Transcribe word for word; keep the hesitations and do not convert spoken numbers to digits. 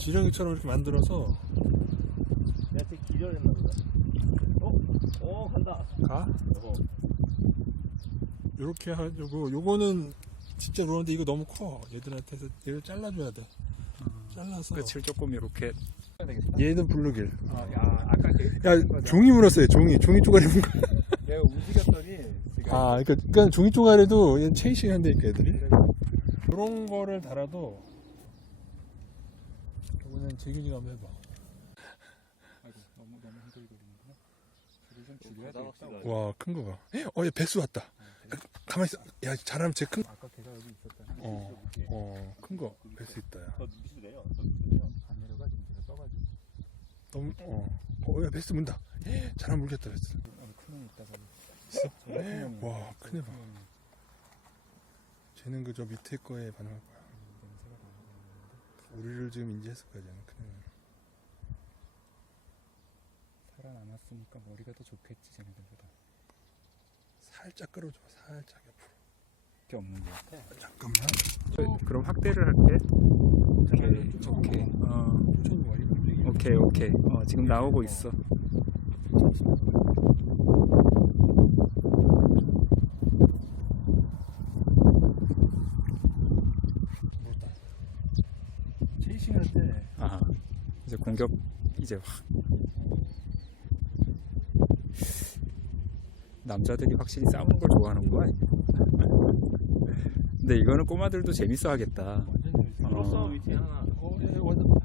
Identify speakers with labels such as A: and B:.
A: 지렁이처럼 이렇게 만들어서
B: 내한테 기절했나 보다. 어? 어 간다.
A: 가?
B: 어.
A: 요렇게 해가지고 요거는 진짜 그런데 이거 너무 커. 얘들한테서 얘를 잘라줘야 돼. 잘라서
C: 끝을 조금 이렇게.
A: 얘는 블루길.
C: 아, 야, 아까 그,
A: 야 종이 물었어요. 종이 종이 쪼가리 문 거.
C: 내가 움직였더니 지금
A: 아 그러니까, 그러니까 종이 쪼가리도 얘는 체이싱 한다니까 애들이. 이런 거를 달아도 이거는 재균이가 한번 해봐.
C: 아이고, 너무 너무 흔들거리는구나. 소리 좀 줄여야 되겠다.
A: 와 큰 거가. 어얘 배수 왔다. 가만 있어. 야 잘하면 쟤 큰.
C: 아까 걔가 여기 있었다.
A: 어, 어, 큰 거 배수 있다. 야.
B: 더 밑으로 내려. 더 밑으로 내려.
C: 안 내려가 지금 제가 떠가지고.
A: 너무 어. 어, 야 배수 문다. 잘하면 물겠다 배수.
C: 큰놈 있다 저기.
A: 있어?
C: 저기 큰 놈이야.
A: 와 큰애 봐. 쟤는 그 저 밑에 거에 반응할 거야.
C: 냄새가 나는데
A: 우리를 지금 인지했을 거야 쟤는 큰애.
C: 살아남았으니까 머리가 더 좋겠지 쟤네들보다.
A: 살짝 끌어줘. 살짝 옆으로.
C: 게 없는 것 같아.
A: 잠깐만.
C: 저, 그럼 확대를 할게. 오케이, 오케이. 어,
A: 천천히 와리 움직이.
C: 오케이, 오케이. 어, 지금 나오고 있어.
A: 물었다. 체이싱할 때
C: 아, 이제 공격 이제 확. 남자들이 확실히 싸우는 걸 좋아하는구만. 근데 이거는 꼬마들도 재밌어 하겠다.
A: 완전 재밌어.
B: 물었어 밑에 하나.
A: 어, 얘 완전